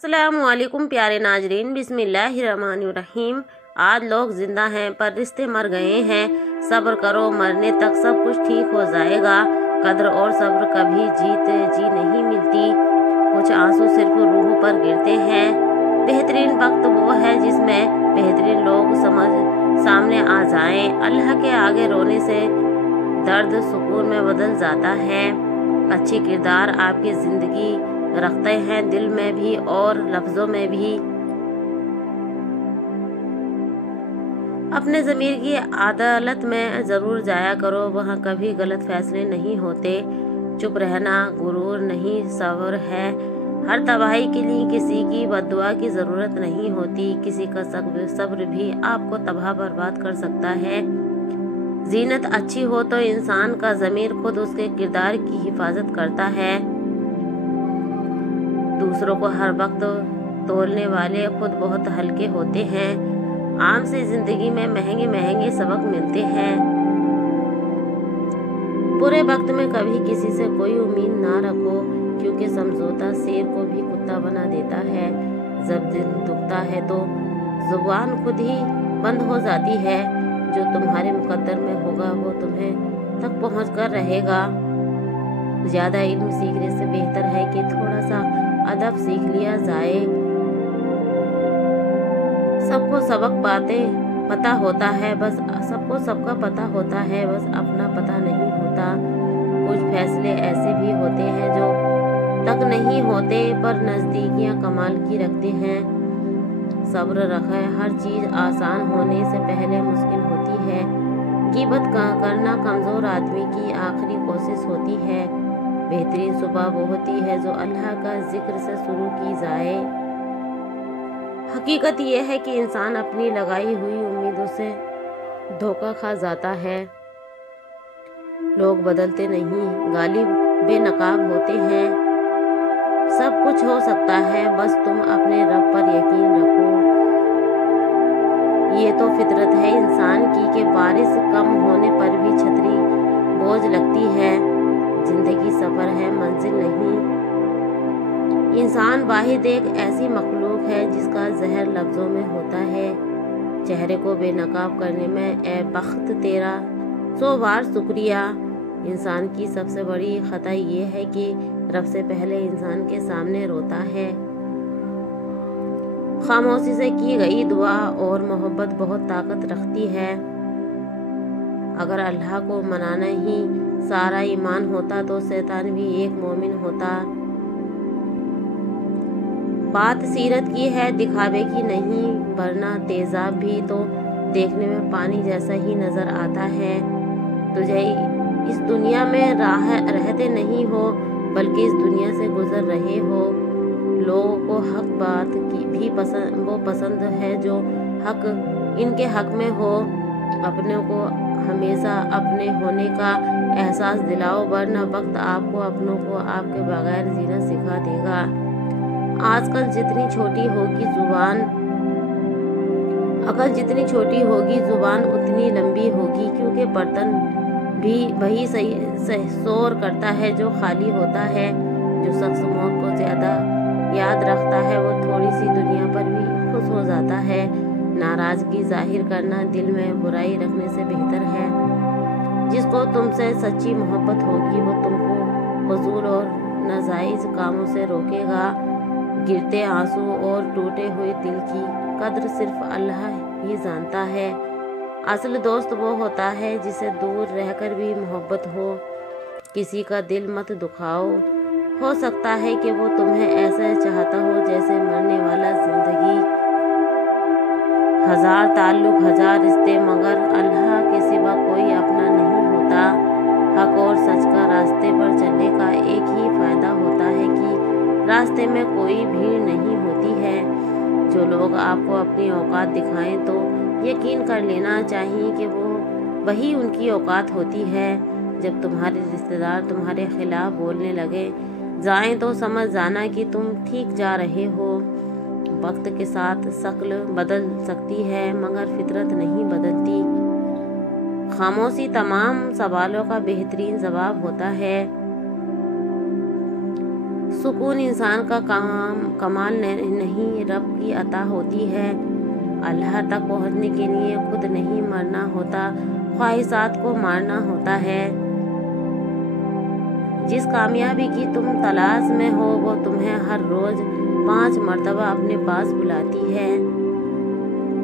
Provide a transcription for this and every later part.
अस्सलामुअलैकुम प्यारे नाजरीन, बिस्मिल्लाहिर्रहमानिर्रहीम। आज लोग जिंदा हैं पर रिश्ते मर गए हैं। सब्र करो, मरने तक सब कुछ ठीक हो जाएगा। कद्र और सब्र कभी जीत जी नहीं मिलती। कुछ आंसू सिर्फ रूह पर गिरते हैं। बेहतरीन वक्त वो है जिसमें बेहतरीन लोग सामने आ जाएं। अल्लाह के आगे रोने से दर्द सुकून में बदल जाता है। अच्छी किरदार आपकी जिंदगी रखते हैं, दिल में भी और लफ्जों में भी। अपने ज़मीर की अदालत में ज़रूर जाया करो, वहाँ कभी गलत फैसले नहीं होते। चुप रहना गुरूर नहीं, सब्र है। हर तबाही के लिए किसी की बद्दुआ की ज़रूरत नहीं होती। किसी का सब्र भी आपको तबाह बर्बाद कर सकता है। जीनत अच्छी हो तो इंसान का ज़मीर खुद उसके किरदार की हिफाजत करता है। दूसरों को हर वक्त तोलने वाले खुद बहुत हल्के होते हैं। आम से जिंदगी में महंगे महंगे सबक मिलते हैं। बुरे वक्त में कभी किसी से कोई उम्मीद ना रखो, क्योंकि समझौता शेर को भी कुत्ता बना देता है। जब दिल दुखता है तो जुबान खुद ही बंद हो जाती है। जो तुम्हारे मुकद्दर में होगा वो तुम्हें तक पहुँच कर रहेगा। ज्यादा इल्म सीखने से बेहतर है कि थोड़ा सा अदब सीख लिया जाए। सबको सबक बातें पता होता है, बस सबको सबका पता होता है, बस अपना पता नहीं होता। कुछ फैसले ऐसे भी होते हैं जो तक नहीं होते पर नजदीकियां कमाल की रखते हैं। सब्र रखें, हर चीज आसान होने से पहले मुश्किल होती है। ग़ीबत करना कमजोर आदमी की आखिरी कोशिश होती है। बेहतरीन सुबह वो होती है जो अल्लाह का जिक्र से शुरू की जाए। हकीकत ये है कि इंसान अपनी लगाई हुई उम्मीदों से धोखा खा जाता है। लोग बदलते नहीं, गालिब बेनकाब होते हैं। सब कुछ हो सकता है, बस तुम अपने रब पर यकीन रखो। ये तो फितरत है इंसान की कि बारिश कम होने पर भी छतरी बोझ लगती है। जिंदगी सफर है, मंजिल नहीं। इंसान वाहिद एक ऐसी मखलूक है जिसका जहर लफ्जों में होता है। चेहरे को बेनकाब करने में ए बख्त तेरा 100 बार शुक्रिया। इंसान की सबसे बड़ी खता ये है कि रब से पहले इंसान के सामने रोता है। खामोशी से की गई दुआ और मोहब्बत बहुत ताकत रखती है। अगर अल्लाह को मनाना ही सारा ईमान होता तो शैतान भी एक मोमिन होता। बात सीरत की है, दिखावे की नहीं, वरना तेजाब भी तो देखने में पानी जैसा ही नजर आता है। तुझे इस दुनिया में रहते नहीं हो, बल्कि इस दुनिया से गुजर रहे हो। लोगों को हक बात की भी पसंद है जो हक इनके हक में हो। अपने को हमेशा अपने होने का एहसास दिलाओ, वरना वक्त आपको अपनों को आपके बगैर जीना सिखा देगा। आजकल जितनी छोटी होगी जुबान उतनी लंबी होगी, क्योंकि बर्तन भी वही शोर करता है जो खाली होता है। जो शख्स मौत को ज्यादा याद रखता है वो थोड़ी सी दुनिया पर भी खुश हो जाता है। नाराजगी जाहिर करना दिल में बुराई रखने से बेहतर है। जिसको तुमसे सच्ची मोहब्बत होगी वो तुमको फजूल और नाजायज कामों से रोकेगा। गिरते आंसू और टूटे हुए दिल की कद्र सिर्फ अल्लाह ही जानता है। असल दोस्त वो होता है जिसे दूर रहकर भी मोहब्बत हो। किसी का दिल मत दुखाओ, हो सकता है कि वो तुम्हें ऐसा चाहता हो जैसे मरने वाला जिंदगी। हजार ताल्लुक हजार रिश्ते, मगर अल्लाह के सिवा कोई अपना नहीं होता। हक और सच का रास्ते पर चलने का एक ही फायदा होता है कि रास्ते में कोई भीड़ नहीं होती है। जो लोग आपको अपनी औकात दिखाएं तो यकीन कर लेना चाहिए कि वही उनकी औकात होती है। जब तुम्हारे रिश्तेदार तुम्हारे खिलाफ बोलने लगे जाएं तो समझ जाना कि तुम ठीक जा रहे हो। वक्त के साथ शक्ल बदल सकती है, मगर फितरत नहीं बदलती। खामोशी तमाम सवालों का बेहतरीन जवाब होता है। सुकून इंसान का कमाल नहीं, रब की अता होती है। अल्लाह तक पहुँचने के लिए खुद नहीं मरना होता, ख्वाहिशात को मारना होता है। जिस कामयाबी की तुम तलाश में हो वो तुम्हें हर रोज 5 मर्तबा अपने पास बुलाती है।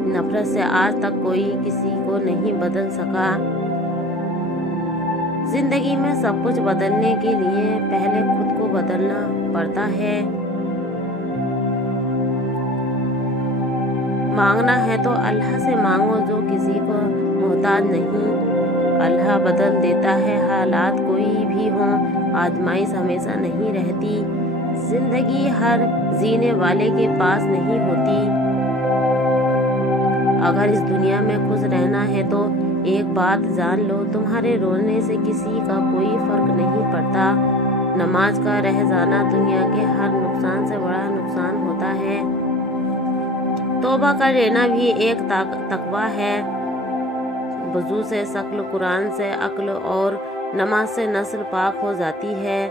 नफरत से आज तक कोई किसी को नहीं बदल सका। जिंदगी में सब कुछ बदलने के लिए पहले खुद को बदलना पड़ता है। मांगना है तो अल्लाह से मांगो जो किसी को मोहताज नहीं। अल्लाह बदल देता है हालात कोई भी हो, आजमाइश हमेशा नहीं रहती। जिंदगी हर जीने वाले के पास नहीं होती। अगर इस दुनिया में खुश रहना है तो एक बात जान लो, तुम्हारे रोने से किसी का कोई फर्क नहीं पड़ता। नमाज का रह जाना दुनिया के हर नुकसान से बड़ा नुकसान होता है। तौबा कर लेना भी एक तकवा है। वजू से शक्ल, कुरान से अक्ल और नमाज से नस्ल पाक हो जाती है।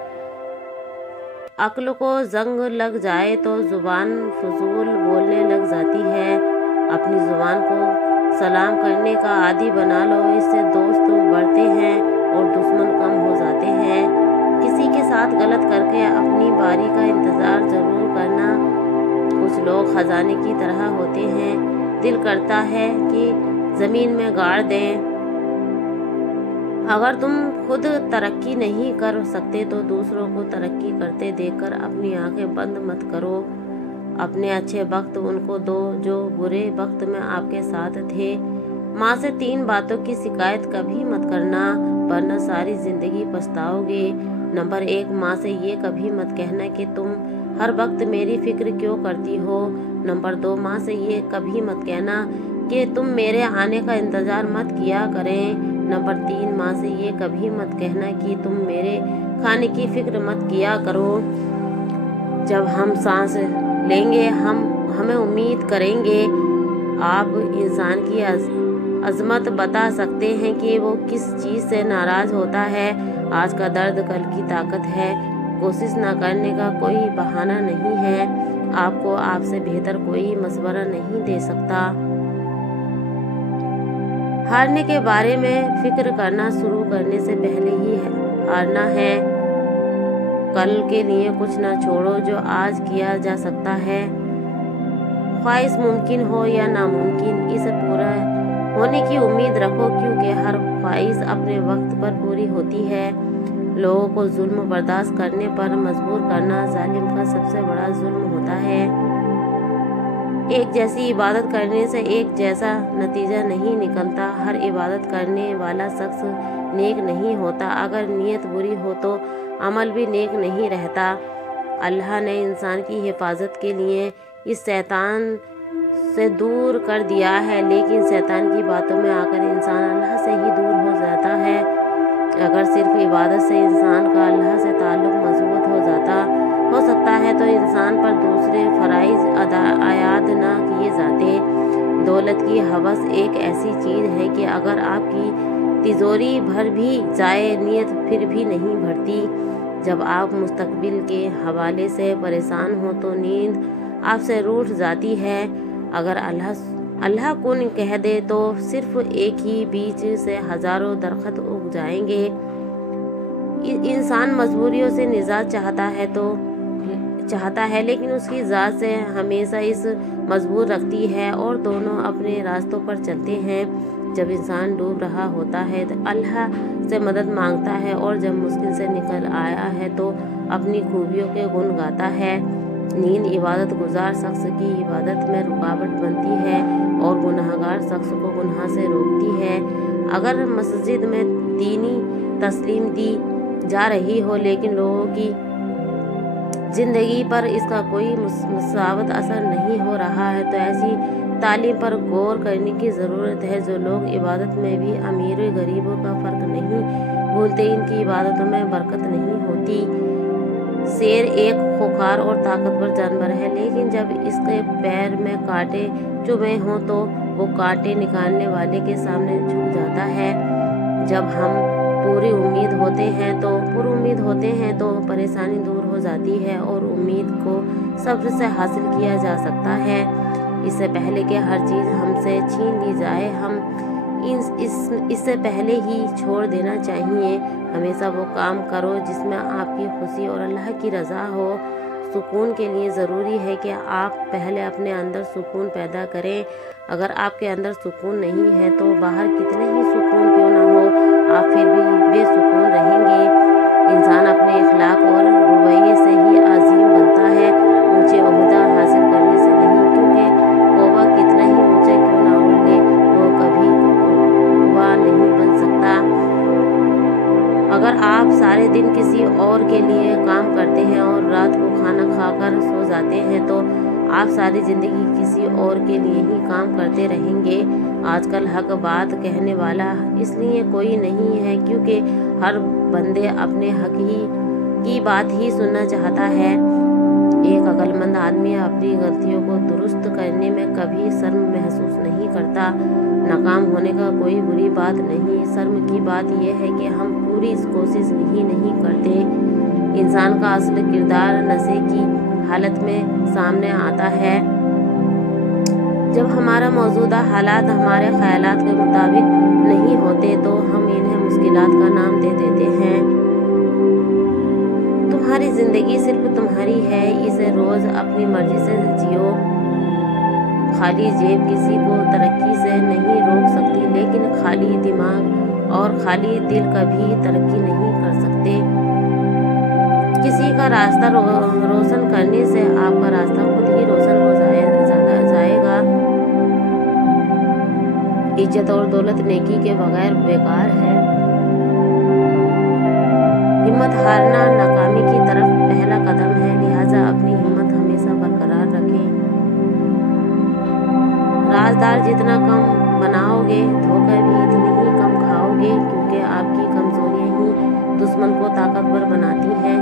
अक्ल को जंग लग जाए तो जुबान फजूल बोलने लग जाती है। अपनी जुबान को सलाम करने का आदी बना लो, इससे दोस्त बढ़ते हैं और दुश्मन कम हो जाते हैं। किसी के साथ गलत करके अपनी बारी का इंतज़ार ज़रूर करना। कुछ लोग खजाने की तरह होते हैं, दिल करता है कि ज़मीन में गाड़ दें। अगर तुम खुद तरक्की नहीं कर सकते तो दूसरों को तरक्की करते देखकर अपनी आंखें बंद मत करो। अपने अच्छे वक्त उनको दो जो बुरे वक्त में आपके साथ थे। माँ से 3 बातों की शिकायत कभी मत करना, वरना सारी जिंदगी पछताओगे। नंबर 1, माँ से ये कभी मत कहना कि तुम हर वक्त मेरी फिक्र क्यों करती हो। नंबर 2, माँ से ये कभी मत कहना कि तुम मेरे आने का इंतज़ार मत किया करें। नंबर 3, माँ से ये कभी मत कहना कि तुम मेरे खाने की फिक्र मत किया करो। जब हम सांस लेंगे हमें उम्मीद करेंगे। आप इंसान की अजमत बता सकते हैं कि वो किस चीज़ से नाराज़ होता है। आज का दर्द कल की ताकत है। कोशिश न करने का कोई बहाना नहीं है। आपको आपसे बेहतर कोई मशवरा नहीं दे सकता। हारने के बारे में फिक्र करना शुरू करने से पहले ही हारना है। कल के लिए कुछ ना छोड़ो जो आज किया जा सकता है। ख्वाहिश मुमकिन हो या नामुमकिन, इसे पूरा होने की उम्मीद रखो, क्योंकि हर ख्वाहिश अपने वक्त पर पूरी होती है। लोगों को जुल्म बर्दाश्त करने पर मजबूर करना जालिम का सबसे बड़ा जुल्म होता है। एक जैसी इबादत करने से एक जैसा नतीजा नहीं निकलता। हर इबादत करने वाला शख्स नेक नहीं होता। अगर नीयत बुरी हो तो अमल भी नेक नहीं रहता। अल्लाह ने इंसान की हिफाजत के लिए इस शैतान से दूर कर दिया है, लेकिन शैतान की बातों में आकर इंसान अल्लाह से ही दूर हो जाता है। अगर सिर्फ इबादत से इंसान का अल्लाह से ताल्लुक मजबूत हो सकता है तो इंसान पर दूसरे फराइज आयाद ना किए जाते। दौलत की हवस एक ऐसी चीज़ है कि अगर आपकी तिजोरी भर भी जाए, नीयत फिर भी नहीं भरती। जब आप मुस्तकबिल के हवाले से परेशान हो तो नींद आपसे रूठ जाती है। अगर अल्लाह कुन कह दे तो सिर्फ एक ही बीज से हजारों दरख्त उग जाएंगे। इंसान मजबूरियों से निजात चाहता है लेकिन उसकी ज़ात से हमेशा इस मजबूर रखती है और दोनों अपने रास्तों पर चलते हैं। जब इंसान डूब रहा होता है तो अल्लाह से मदद मांगता है और जब मुश्किल से निकल आया है तो अपनी खूबियों के गुण गाता है। नींद इबादत गुजार शख्स की इबादत में रुकावट बनती है और गुनाहगार शख्स को गुनाह से रोकती है। अगर मस्जिद में दीनी तस्लीम दी जा रही हो लेकिन लोगों की जिंदगी पर इसका कोई मुसावत असर नहीं हो रहा है तो ऐसी तालीम पर गौर करने की ज़रूरत है। जो लोग इबादत में भी अमीर गरीबों का फ़र्क नहीं भूलते, इनकी इबादतों में बरकत नहीं होती। शेर एक खुखार और ताकतवर जानवर है, लेकिन जब इसके पैर में कांटे चुभे हों तो वो कांटे निकालने वाले के सामने झुक जाता है। जब हम पुरुउम्मीद होते हैं तो परेशानी दूर हो जाती है और उम्मीद को सब्र से हासिल किया जा सकता है। इससे पहले कि हर चीज़ हमसे छीन ली जाए, हम इससे पहले ही छोड़ देना चाहिए। हमेशा वो काम करो जिसमें आपकी खुशी और अल्लाह की रज़ा हो। सुकून के लिए ज़रूरी है कि आप पहले अपने अंदर सुकून पैदा करें। अगर आपके अंदर सुकून नहीं है तो बाहर कितने ही सुकून क्यों ना हो, आप फिर भी बेसुकून रहेंगे। इंसान अपने इखलाक और रवैये से ही अजीम बनता है, ऊंचे ओहदा हासिल करने से नहीं, क्योंकि कौवा कितना ही ऊंचा क्यों ना उड़ ले, वो कभी कौवा नहीं बन सकता। अगर आप सारे दिन किसी और के लिए काम करते हैं और रात को खाना खाकर सो जाते हैं तो आप सारी ज़िंदगी किसी और के लिए ही काम करते रहेंगे। आजकल हक बात कहने वाला इसलिए कोई नहीं है क्योंकि हर बंदे अपने हक की बात ही सुनना चाहता है। एक अक्लमंद आदमी अपनी गलतियों को दुरुस्त करने में कभी शर्म महसूस नहीं करता। नाकाम होने का कोई बुरी बात नहीं, शर्म की बात यह है कि हम पूरी कोशिश ही नहीं करते। इंसान का असल किरदार नशे की हालत में सामने आता है, जब हमारा मौजूदा हालात हमारे ख्यालात के मुताबिक नहीं होते तो हम इन्हें मुश्किलात का नाम दे देते हैं। तुम्हारी ज़िंदगी सिर्फ तुम्हारी है, इसे रोज़ अपनी मर्जी से जियो। खाली जेब किसी को तरक्की से नहीं रोक सकती, लेकिन खाली दिमाग और खाली दिल कभी तरक्की नहीं कर सकते। किसी का रास्ता रोशन करने से आपका रास्ता खुद ही रोशन हो जाएगा। इज्जत और दौलत नेकी के बगैर बेकार है। हिम्मत हारना नाकामी की तरफ पहला कदम है, लिहाजा अपनी हिम्मत हमेशा बरकरार रखें। राजदार जितना कम बनाओगे धोखा भी इतनी ही कम खाओगे, क्योंकि आपकी कमजोरियां ही दुश्मन को ताकतवर बनाती हैं।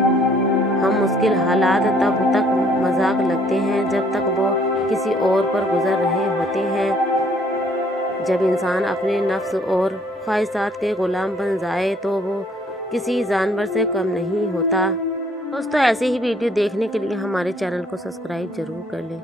हम मुश्किल हालात तब तक मजाक लगते हैं जब तक वो किसी और पर गुजर रहे होते हैं। जब इंसान अपने नफ्स और ख्वाहिशात के गुलाम बन जाए तो वो किसी जानवर से कम नहीं होता। दोस्तों, ऐसे ही वीडियो देखने के लिए हमारे चैनल को सब्सक्राइब जरूर कर लें।